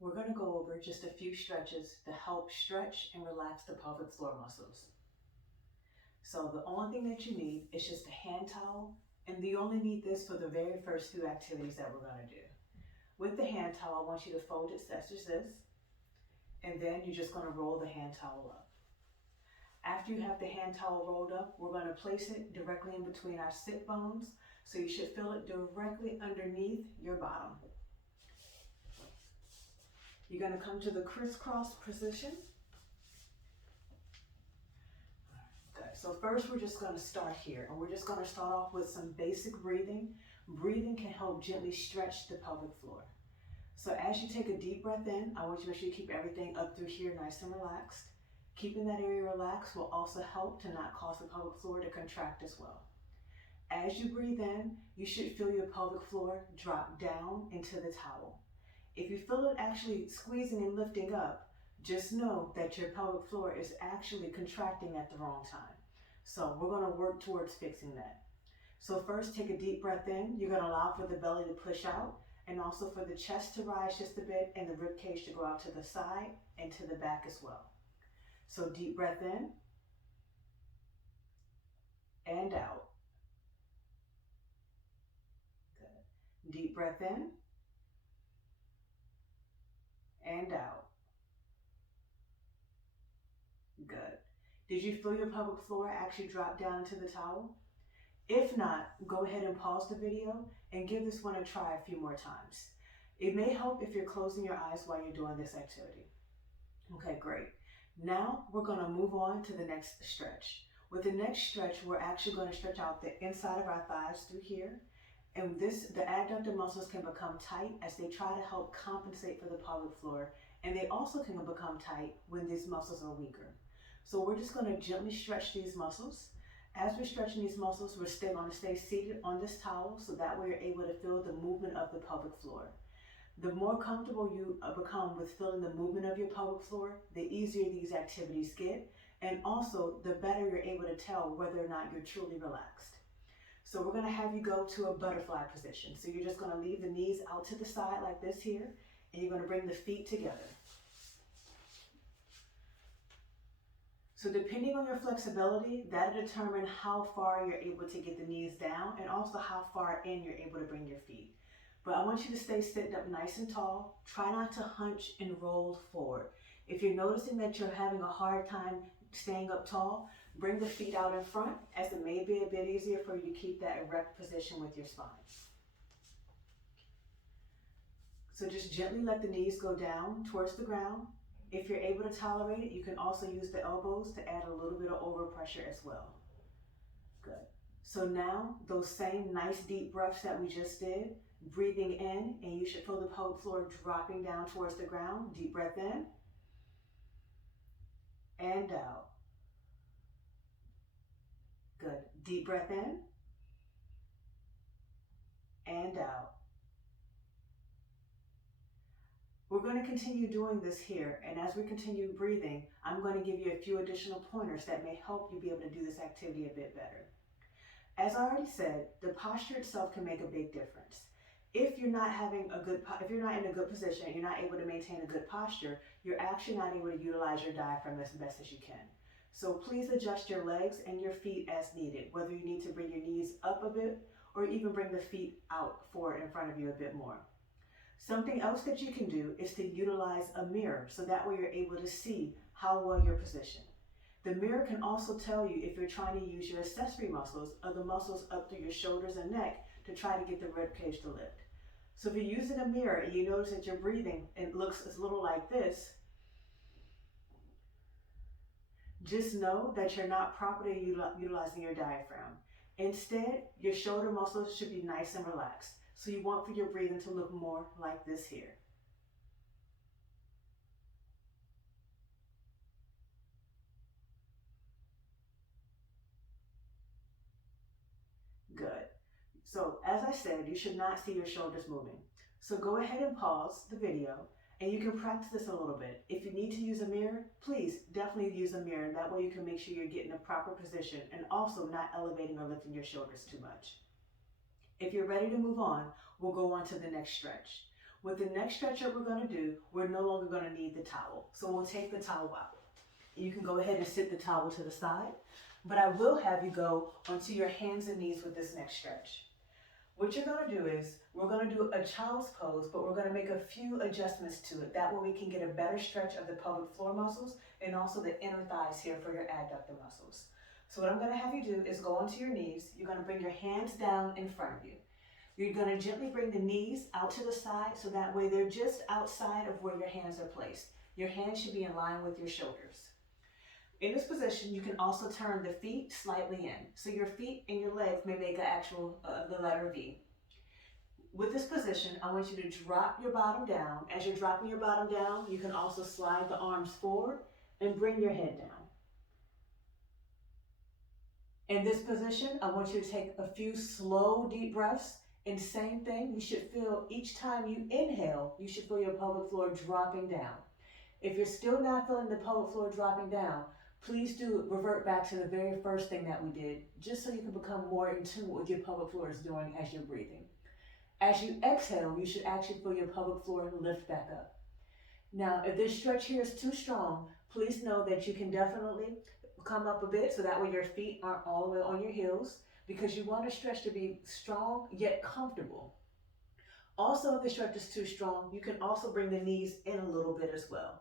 We're going to go over just a few stretches to help stretch and relax the pelvic floor muscles. So the only thing that you need is just a hand towel, and you only need this for the very first few activities that we're going to do. With the hand towel, I want you to fold it such as this, and then you're just going to roll the hand towel up. After you have the hand towel rolled up, we're going to place it directly in between our sit bones, so you should feel it directly underneath your bottom. You're going to come to the crisscross position. Good. So first we're just going to start here, and we're just going to start off with some basic breathing. Breathing can help gently stretch the pelvic floor. So as you take a deep breath in, I want you to make sure you keep everything up through here nice and relaxed. Keeping that area relaxed will also help to not cause the pelvic floor to contract as well. As you breathe in, you should feel your pelvic floor drop down into the towel. If you feel it actually squeezing and lifting up, just know that your pelvic floor is actually contracting at the wrong time. So we're going to work towards fixing that. So first, take a deep breath in. You're going to allow for the belly to push out, and also for the chest to rise just a bit and the rib cage to go out to the side and to the back as well. So deep breath in and out. Good. Deep breath in and out. Good. Did you feel your pelvic floor actually drop down into the towel? If not, go ahead and pause the video and give this one a try a few more times. It may help if you're closing your eyes while you're doing this activity. Okay, great. Now we're going to move on to the next stretch. With the next stretch, we're actually going to stretch out the inside of our thighs through here. And the adductor muscles can become tight as they try to help compensate for the pelvic floor. And they also can become tight when these muscles are weaker. So we're just going to gently stretch these muscles. As we're stretching these muscles, we're going to stay seated on this towel so that way you're able to feel the movement of the pelvic floor. The more comfortable you become with feeling the movement of your pelvic floor, the easier these activities get, and also the better you're able to tell whether or not you're truly relaxed. So we're going to have you go to a butterfly position. So you're just going to leave the knees out to the side like this here, and you're going to bring the feet together. So depending on your flexibility, that'll determine how far you're able to get the knees down and also how far in you're able to bring your feet. But I want you to stay sitting up nice and tall. Try not to hunch and roll forward. If you're noticing that you're having a hard time staying up tall, bring the feet out in front, as it may be a bit easier for you to keep that erect position with your spine. So just gently let the knees go down towards the ground. If you're able to tolerate it, you can also use the elbows to add a little bit of overpressure as well. Good. So now, those same nice deep breaths that we just did, breathing in, and you should feel the pelvic floor dropping down towards the ground. Deep breath in and out. Good. Deep breath in and out. We're going to continue doing this here, and as we continue breathing, I'm going to give you a few additional pointers that may help you be able to do this activity a bit better. As I already said, the posture itself can make a big difference. If you're not in a good position, you're not able to maintain a good posture, you're actually not able to utilize your diaphragm as best as you can. So please adjust your legs and your feet as needed, whether you need to bring your knees up a bit or even bring the feet out forward in front of you a bit more. Something else that you can do is to utilize a mirror, so that way you're able to see how well you're positioned. The mirror can also tell you if you're trying to use your accessory muscles or the muscles up through your shoulders and neck to try to get the rib cage to lift. So if you're using a mirror and you notice that you're breathing and it looks a little like this, just know that you're not properly utilizing your diaphragm. Instead, your shoulder muscles should be nice and relaxed. So you want for your breathing to look more like this here. Good. So as I said, you should not see your shoulders moving. So go ahead and pause the video, and you can practice this a little bit. If you need to use a mirror, please definitely use a mirror. That way you can make sure you're getting a proper position and also not elevating or lifting your shoulders too much. If you're ready to move on, we'll go on to the next stretch. With the next stretch that we're going to do, we're no longer going to need the towel. So we'll take the towel out. You can go ahead and sit the towel to the side, but I will have you go onto your hands and knees with this next stretch. What you're going to do is, we're going to do a child's pose, but we're going to make a few adjustments to it. That way we can get a better stretch of the pelvic floor muscles and also the inner thighs here for your adductor muscles. So what I'm going to have you do is go onto your knees. You're going to bring your hands down in front of you. You're going to gently bring the knees out to the side so that way they're just outside of where your hands are placed. Your hands should be in line with your shoulders. In this position, you can also turn the feet slightly in. So your feet and your legs may make the letter V. With this position, I want you to drop your bottom down. As you're dropping your bottom down, you can also slide the arms forward and bring your head down. In this position, I want you to take a few slow, deep breaths. And same thing, you should feel each time you inhale, you should feel your pelvic floor dropping down. If you're still not feeling the pelvic floor dropping down, please do revert back to the very first thing that we did, just so you can become more in tune with what your pelvic floor is doing as you're breathing. As you exhale, you should actually feel your pelvic floor lift back up. Now, if this stretch here is too strong, please know that you can definitely come up a bit so that way your feet aren't all the way on your heels, because you want a stretch to be strong yet comfortable. Also, if the stretch is too strong, you can also bring the knees in a little bit as well.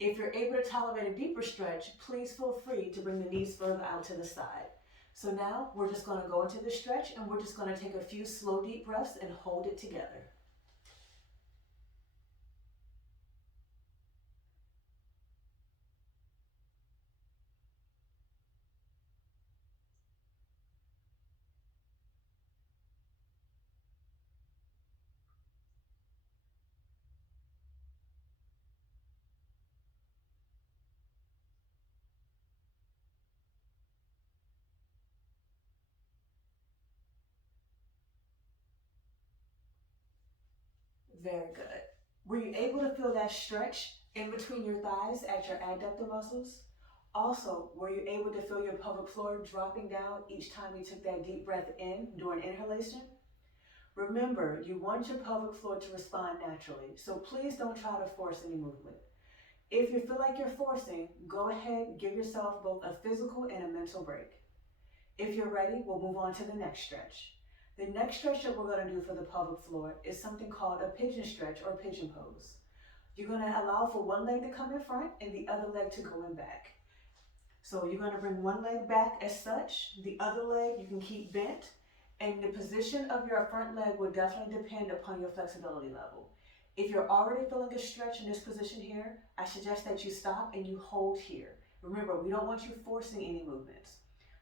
If you're able to tolerate a deeper stretch, please feel free to bring the knees further out to the side. So now we're just going to go into the stretch and we're just going to take a few slow deep breaths and hold it together. Very good. Were you able to feel that stretch in between your thighs at your adductor muscles? Also, were you able to feel your pelvic floor dropping down each time you took that deep breath in during inhalation? Remember, you want your pelvic floor to respond naturally, so please don't try to force any movement. If you feel like you're forcing, go ahead, give yourself both a physical and a mental break. If you're ready, we'll move on to the next stretch. The next stretch that we're going to do for the pelvic floor is something called a pigeon stretch or pigeon pose. You're going to allow for one leg to come in front and the other leg to go in back. So you're going to bring one leg back as such, the other leg you can keep bent, and the position of your front leg will definitely depend upon your flexibility level. If you're already feeling a stretch in this position here, I suggest that you stop and you hold here. Remember, we don't want you forcing any movements.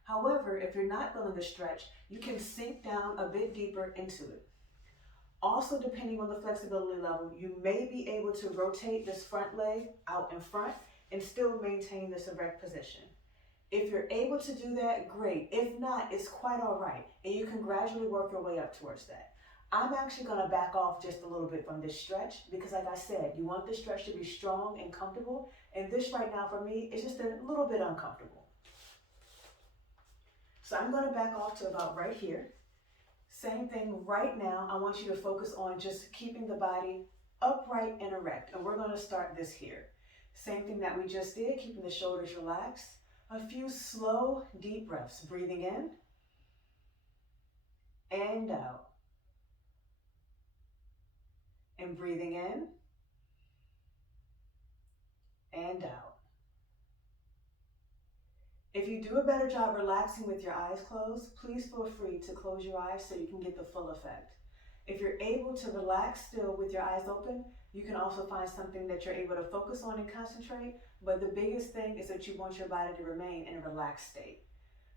However, if you're not feeling a stretch, you can sink down a bit deeper into it. Also, depending on the flexibility level, you may be able to rotate this front leg out in front and still maintain this erect position. If you're able to do that, great. If not, it's quite all right, and you can gradually work your way up towards that. I'm actually going to back off just a little bit from this stretch because, like I said, you want this stretch to be strong and comfortable, and this right now for me is just a little bit uncomfortable. So I'm going to back off to about right here. Same thing right now, I want you to focus on just keeping the body upright and erect, and we're going to start this here. Same thing that we just did, keeping the shoulders relaxed. A few slow, deep breaths, breathing in and out. And breathing in and out. If you do a better job relaxing with your eyes closed, please feel free to close your eyes so you can get the full effect. If you're able to relax still with your eyes open, you can also find something that you're able to focus on and concentrate, but the biggest thing is that you want your body to remain in a relaxed state.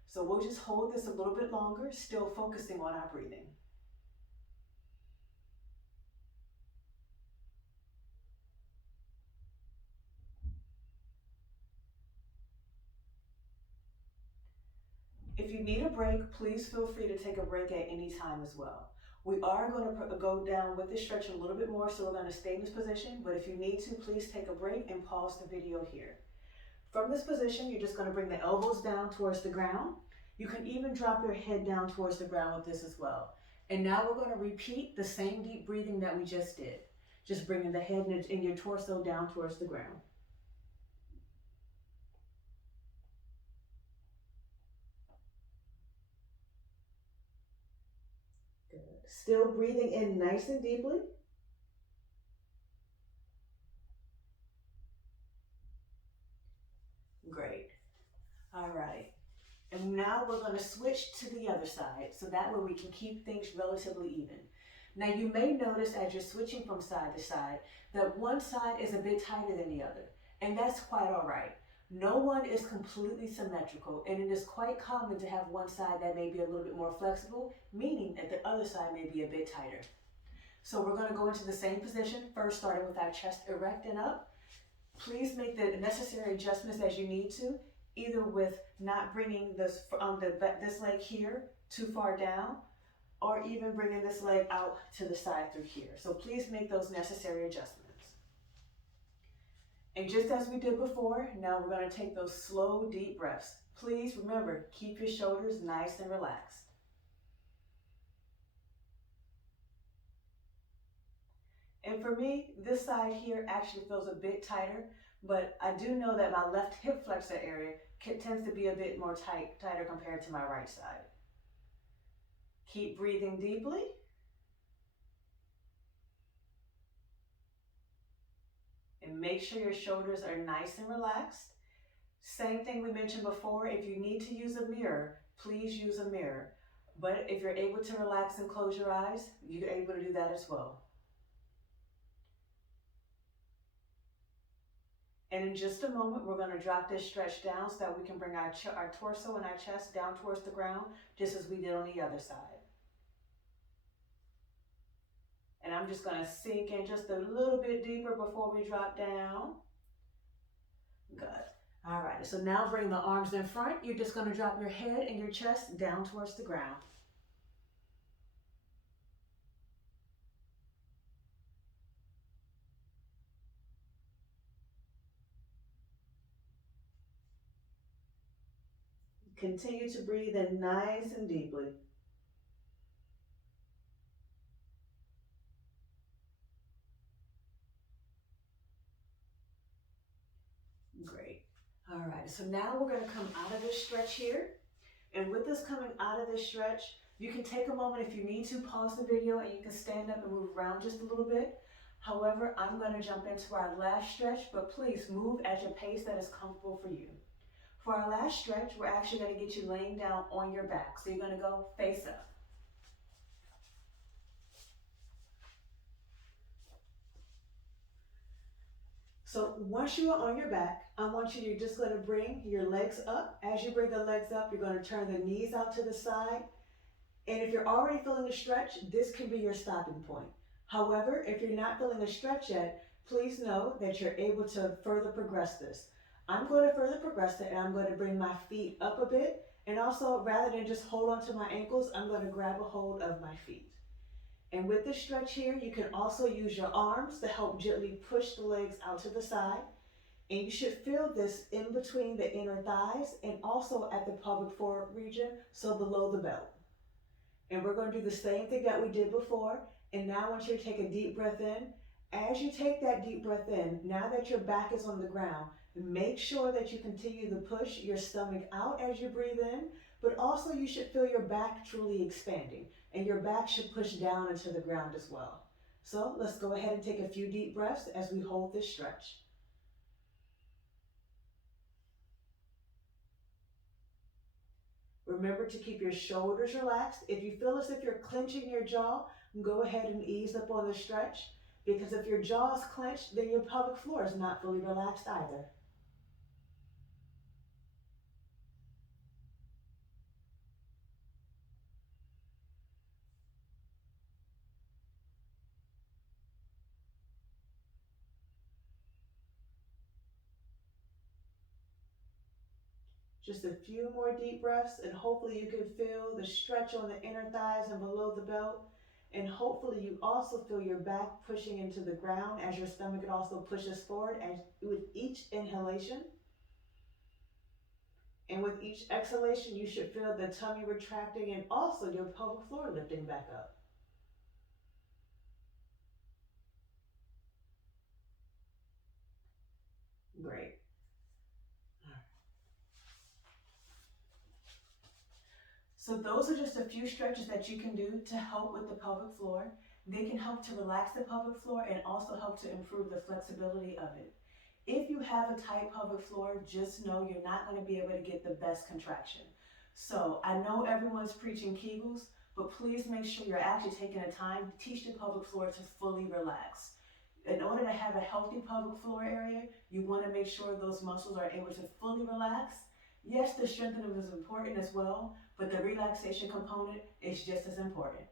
So we'll just hold this a little bit longer, still focusing on our breathing. If you need a break, please feel free to take a break at any time as well. We are going to go down with this stretch a little bit more, so we're going to stay in this position, but if you need to, please take a break and pause the video here. From this position, you're just going to bring the elbows down towards the ground. You can even drop your head down towards the ground with this as well. And now we're going to repeat the same deep breathing that we just did. Just bringing the head and your torso down towards the ground. Good. Still breathing in nice and deeply. Great. All right. And now we're going to switch to the other side, so that way we can keep things relatively even. Now you may notice as you're switching from side to side that one side is a bit tighter than the other, and that's quite all right. No one is completely symmetrical, and it is quite common to have one side that may be a little bit more flexible, meaning that the other side may be a bit tighter. So we're going to go into the same position, first starting with our chest erect and up. Please make the necessary adjustments as you need to, either with not bringing this leg here too far down, or even bringing this leg out to the side through here. So please make those necessary adjustments. And just as we did before, now we're going to take those slow, deep breaths. Please remember, keep your shoulders nice and relaxed. And for me, this side here actually feels a bit tighter, but I do know that my left hip flexor area tends to be a bit more tighter compared to my right side. Keep breathing deeply. And make sure your shoulders are nice and relaxed. Same thing we mentioned before, if you need to use a mirror, please use a mirror. But if you're able to relax and close your eyes, you're able to do that as well. And in just a moment, we're going to drop this stretch down so that we can bring our torso and our chest down towards the ground, just as we did on the other side. And I'm just going to sink in just a little bit deeper before we drop down. Good. All right, so now bring the arms in front. You're just going to drop your head and your chest down towards the ground. Continue to breathe in nice and deeply. Great. All right, so now we're going to come out of this stretch here. And with this coming out of this stretch, you can take a moment if you need to, pause the video, and you can stand up and move around just a little bit. However, I'm going to jump into our last stretch, but please move at your pace that is comfortable for you. For our last stretch, we're actually going to get you laying down on your back. So you're going to go face up. So once you are on your back, I want you to just going to bring your legs up. As you bring the legs up, you're going to turn the knees out to the side. And if you're already feeling a stretch, this can be your stopping point. However, if you're not feeling a stretch yet, please know that you're able to further progress this. I'm going to further progress it, and I'm going to bring my feet up a bit. And also, rather than just hold on to my ankles, I'm going to grab a hold of my feet. And with this stretch here, you can also use your arms to help gently push the legs out to the side. And you should feel this in between the inner thighs and also at the pelvic floor region, so below the belt. And we're going to do the same thing that we did before. And now I want you to take a deep breath in. As you take that deep breath in, now that your back is on the ground, make sure that you continue to push your stomach out as you breathe in, but also you should feel your back truly expanding, and your back should push down into the ground as well. So let's go ahead and take a few deep breaths as we hold this stretch. Remember to keep your shoulders relaxed. If you feel as if you're clenching your jaw, go ahead and ease up on the stretch, because if your jaw is clenched, then your pelvic floor is not fully relaxed either. Just a few more deep breaths, and hopefully you can feel the stretch on the inner thighs and below the belt. And hopefully you also feel your back pushing into the ground as your stomach also pushes forward and with each inhalation. And with each exhalation, you should feel the tummy retracting and also your pelvic floor lifting back up. So those are just a few stretches that you can do to help with the pelvic floor. They can help to relax the pelvic floor and also help to improve the flexibility of it. If you have a tight pelvic floor, just know you're not going to be able to get the best contraction. So I know everyone's preaching Kegels, but please make sure you're actually taking the time to teach the pelvic floor to fully relax. In order to have a healthy pelvic floor area, you want to make sure those muscles are able to fully relax. Yes, the strengthening is important as well, but the relaxation component is just as important.